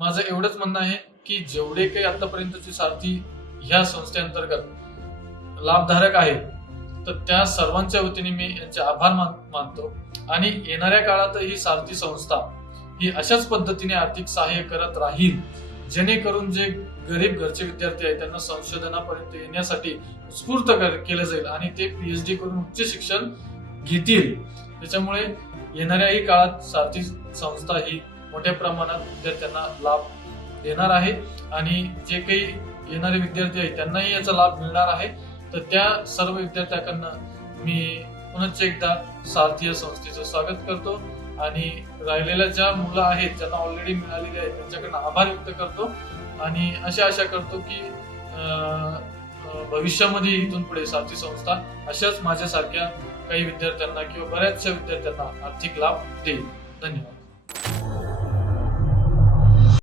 माझं एवढंच म्हणणं आहे की जेवढे काही आतापर्यंतचे सारथी ह्या संस्थेअंतर्गत लाभधारक आहेत, तर त्या सर्वांच्या वतीने मी यांचे आभार मानतो आणि येणाऱ्या काळात ही सारथी संस्था ही अशाच पद्धतीने आर्थिक सहाय्य करत राहील, जेणेकरून जे गरीब घरचे विद्यार्थी आहेत त्यांना संशोधनापर्यंत येण्यासाठी उत्स्फूर्त केलं जाईल आणि ते PhD करून उच्च शिक्षण घेतील. त्याच्यामुळे येणाऱ्याही काळात सारथी संस्था ही मोठ्या प्रमाणात विद्यार्थ्यांना लाभ देणार आहे आणि जे काही येणारे विद्यार्थी आहेत त्यांनाही याचा लाभ मिळणार आहे. तर त्या सर्व विद्यार्थ्यांना मी पुनश्च एकदा सारथी या संस्थेचं स्वागत करतो आणि राहिलेल्या ज्या मुलं आहेत ज्यांना ऑलरेडी मिळालेले आहेत त्यांच्याकडनं आभार व्यक्त करतो आणि आशा करतो की भविष्यामध्ये इथून पुढे सारथी संस्था अशाच माझ्यासारख्या काही विद्यार्थ्यांना किंवा बऱ्याचशा विद्यार्थ्यांना आर्थिक लाभ देईल. धन्यवाद.